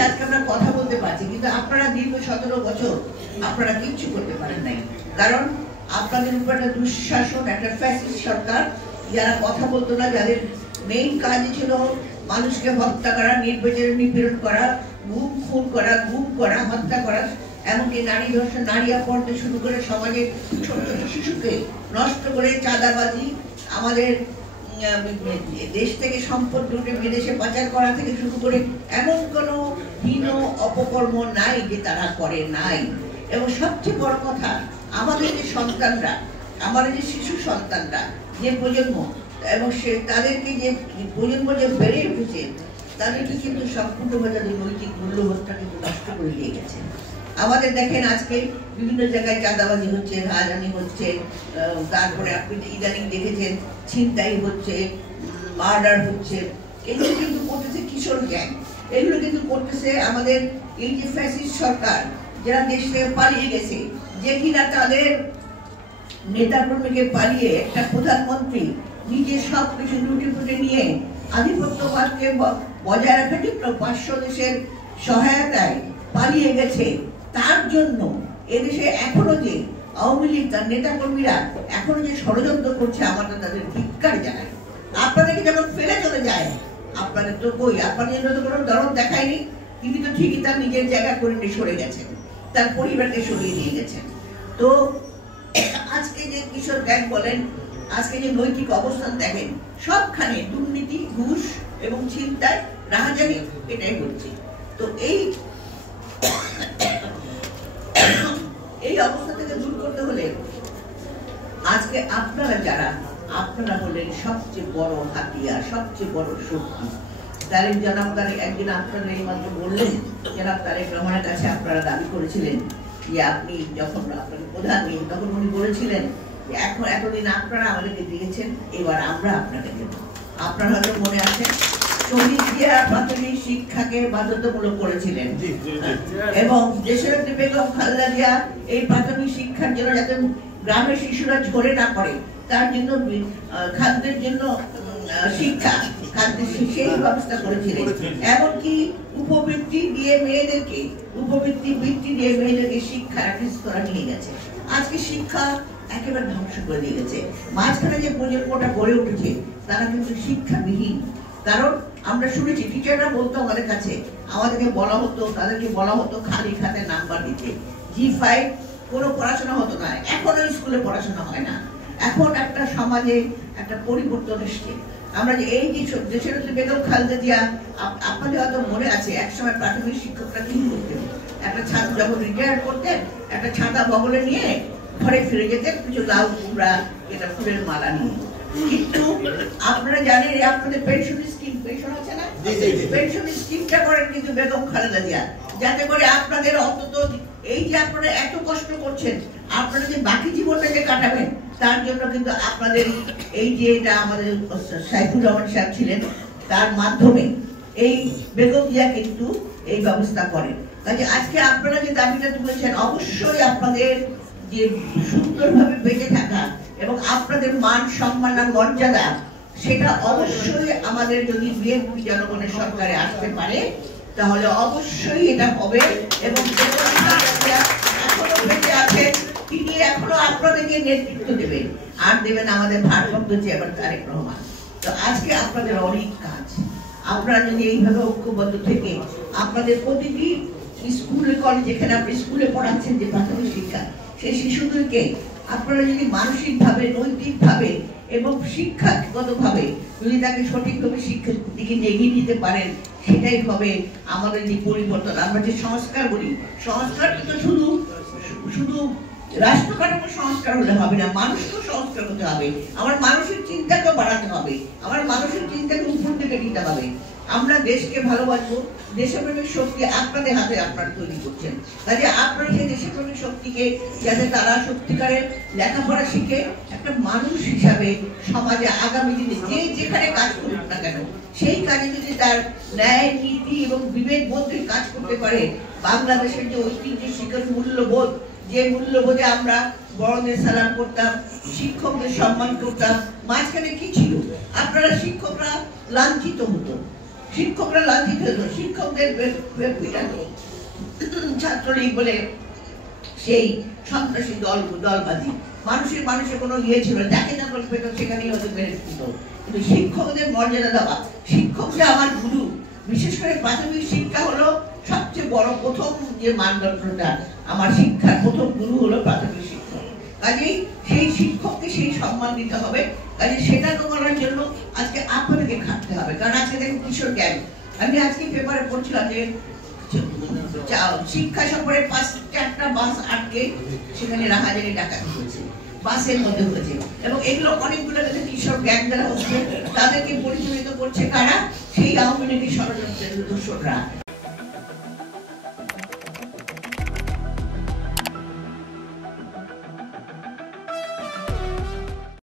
দেশে আজকে আমরা কথা বলতে পারছি, কিন্তু আপনারা দীর্ঘ 17 বছর আপনারা কিচ্ছু করতে পারেন নাই, কারণ আপনাদের উপর একটা দুঃশাসন, একটা ফ্যাসিস্ট সরকার, যারা কথা বলতো না, যাদের মেইন কাজ ছিল মানুষকে হত্যা করা, নির্বিচারে নিপীড়ন করা, খুন করা, হত্যা করা, এমনকি নারী ধর্ষণ, নারী অপহরণ শুরু করে সমাজের ছোট ছোট শিশুকে নষ্ট করে, চাঁদাবাজি, আমাদের দেশ থেকে সম্পদ লুটে বিদেশে পাচার করা থেকে শুরু করে এমন কোনো হীন অপকর্ম নাই যে তারা করে নাই। এবং সবচেয়ে বড় কথা, আমাদের যে সন্তানরা, আমাদের যে শিশু সন্তানরা, যে প্রজন্ম, এবং তাদেরকে যে প্রজন্ম যে বেড়ে উঠেছে, তাদেরকে কিন্তু সম্পূর্ণভাবে তাদের নৈতিক মূল্যবোধটা কিন্তু নষ্ট করে দিয়ে গেছে। আমাদের দেখেন আজকে বিভিন্ন জায়গায় চাঁদাবাজি হচ্ছে, রাজধানী হচ্ছে, তারপরে আপনি ইদানিং দেখেছেন ছিনতাই হচ্ছে, মার্ডার হচ্ছে, এগুলো কিন্তু করতেছে কিশোর গ্যাং, এগুলো কিন্তু করতেছে আমাদের এই যে ফ্যাসিস্ট সরকার, যারা দেশ থেকে পালিয়ে গেছে, যে কিনা তাদের নেতা কর্মীকে পালিয়ে একটা প্রধানমন্ত্রী নিজে সব কিছু লুটে ফুটে নিয়ে আধিপত্যবাদকে বজায় রাখার জন্য 500 দেশের সহায়তায় পালিয়ে গেছে। তার জন্য এদেশে এখনো যে আওয়ামী লীগ, তার নেতা কর্মীরা এখনো যে ষড়যন্ত্র করছে, আমরা তাদের ধিক্কার জানাই। আপনাদেরকে যখন ফেলে চলে যায়, আপনাদের তো কই, আপনাদের তো কোনো দরদ দেখায়নি, তিনি তো ঠিকই তার নিজের জায়গা করে নিয়ে সরে গেছেন, তার পরিবারকে সরিয়ে নিয়ে গেছেন। তো আজকে যে কিশোর গ্যাং বলেন, আজকে যে নৈতিক অবস্থান দেখেন, সবখানে দুর্নীতি, ঘুষ এবং ছিনতাই, রাহাজানি, এটাই হচ্ছে। তো এই অবস্থা থেকে দূর করতে হলে আজকে আপনারা হলেন সবচেয়ে বড় হাতিয়ার, সবচেয়ে বড় শক্তি। জনাব তারেক একদিন আপনারা এই মাত্র বললেন, জনাব তারেক রহমানের কাছে আপনারা দাবি করেছিলেন যে আপনি যখন আপনাদের প্রধান, তখন উনি বলেছিলেন যে এখন এতদিন আপনারা আমাদেরকে দিয়েছেন, এবার আমরা আপনাকে দেব। আপনার হয়তো মনে আছে, শহীদ জিয়া প্রাথমিক শিক্ষাকে বাধ্যতামূলক করেছিলেন, এবং দেশনেত্রী বেগম খালেদা জিয়া এই প্রাথমিক শিক্ষার জন্য যাতে গ্রামের শিশুরা ঝরে না পড়ে, তার জন্য খাদ্যের জন্য শিক্ষা, খাদ্যের সেই ব্যবস্থা করেছিলেন। এমনকি উপবৃত্তি দিয়ে মেয়েদেরকে শিক্ষা করা নিয়ে গেছে। আজকে শিক্ষা একেবারে ধ্বংস করে দিয়ে গেছে। মাঝখানে যে প্রজন্মটা গড়ে উঠেছে, তারা কিন্তু শিক্ষাবিহীন। কারণ আমরা শুনেছি টিচাররা বলতো আমাদের কাছে, আমাদেরকে বলা হতো, তাদেরকে বলা হতো খালি খাতে নাম্বার দিতে, G5 কোনো পড়াশোনা হতো না। এখনো স্কুলে পড়াশোনা হয় না। এখন একটা সমাজে একটা পরিবর্তন এসছে। আমরা যে এই যে দেশের বেগম খালেদা জিয়া, আপনাদের হয়তো মনে আছে, একসময় প্রাথমিক শিক্ষকরা কি করতেন, একটা ছাত্র যখন রিটায়ার করতেন, একটা ছাতা বগলে নিয়ে ঘরে ফিরে যেতেন, কিছু লাউ কুমড়া, এটা ফুলের মালা নিয়ে। কিন্তু আপনারা জানেন আপনাদের পেনশন স্কিম, পেনশন আছে না, পেনশন স্কিমটা করেন কিন্তু বেগম খালেদা জিয়া, যাতে করে আপনাদের অন্তত এই যে আপনারা এত কষ্ট করছেন, আপনারা যে বাকি জীবনটা যে কাটাবেন, তার জন্য কিন্তু আপনাদের এই যে এটা আমাদের সাইফুর রহমান সাহেব ছিলেন, তার মাধ্যমে এই বেগম জিয়া কিন্তু এই ব্যবস্থা করেন। কাজে আজকে আপনারা যে দাবিটা তুলেছেন, অবশ্যই আপনাদের যে সুন্দরভাবে বেঁচে থাকা এবং আপনাদের মান সম্মান আর মর্যাদা, সেটা অবশ্যই আমাদের যদি বিএনপি জনগণের সরকারে আসতে পারে, তাহলে অবশ্যই এটা হবে। এবং এখনো বেঁচে আছেন, তিনি এখনো আপনাদেরকে নেতৃত্ব দেবেন, আর দেবেন আমাদের ভারপ্রাপ্ত চেয়ারম্যান তারেক রহমান। তো আজকে আপনাদের অনেক কাজ, আপনারা যদি এইভাবে ঐক্যবদ্ধ থেকে আপনাদের প্রতিটি স্কুলে কলেজ, যেখানে আপনি স্কুলে পড়াচ্ছেন যে প্রাথমিক শিক্ষা, সেই শিশুদেরকে আপনারা যদি মানসিকভাবে, নৈতিকভাবে এবং শিক্ষাগতভাবে যদি তাকে সঠিকভাবে শিক্ষার দিকে এগিয়ে দিতে পারেন, সেটাই হবে আমাদের যে পরিবর্তন। আমরা যে সংস্কার বলি, সংস্কারটা তো শুধু রাষ্ট্র কাঠামো সংস্কার হলে হবে না, মানুষকেও সংস্কার হতে হবে। আমার মানুষের চিন্তাকেও বাড়াতে হবে, আমার মানুষের চিন্তাকে উপর থেকে নিতে হবে। আমরা দেশকে ভালোবাসবো, দেশপ্রেমিক শক্তি আপনাদের হাতে আপনারা তৈরি করছেন। কাজে আপনারা সেই দেশপ্রেমিক শক্তিকে যাতে তারা সত্যিকারের লেখাপড়া শিখে একটা মানুষ হিসাবে সমাজে আগামী দিনে যে যেখানে কাজ করুক না কেন, সেই কাজে যদি তার ন্যায়, নীতি এবং বিবেক বোধে কাজ করতে পারে, বাংলাদেশের যে ঐতিহ্য, শিক্ষার মূল্যবোধ, যে মূল্যবোধে আমরা বড়দের সালাম করতাম, শিক্ষকদের সম্মান করতাম, মাঝখানে কি ছিল? আপনারা শিক্ষকরা লাঞ্ছিত হতো, শিক্ষকরা লাঞ্ছিত হতো, শিক্ষকদের পিটাতো ছাত্রলীগ বলে সেই সন্ত্রাসী দলবাদী। মানুষের কোনো ইয়ে ছিল, যাকে যখন পেত সেখানেই হয়তো মেরে দিত। কিন্তু শিক্ষকদের মর্যাদা দেওয়া, শিক্ষক যে আমার গুরু, বিশেষ করে প্রাথমিক শিক্ষা হলো সবচেয়ে বড় প্রথম যে মানদণ্ডটা। আমার শিক্ষার প্রথম গুরু হলো প্রাথমিক শিক্ষক। কাজেই সেই শিক্ষককে সেই সম্মান দিতে হবে। কাজে সেটা করার জন্য আজকে আপনাদেরকে খাটতে হবে। কারণ আজকে দেখুন কিশোর গ্যাং, আমি আজকে পেপারে পড়ছিলাম যে শিক্ষা সফরে 4টা বাস আটকে সেখানে রাহাজানি ডাকাতি হয়েছে, বাসের মধ্যে হয়েছে। এবং এগুলো অনেকগুলো কিশোর গ্যাং যারা হচ্ছে তাদেরকে পরিচালিত করছে কারা? সেই আওয়ামী লীগের ষড়যন্ত্রের দোসররা।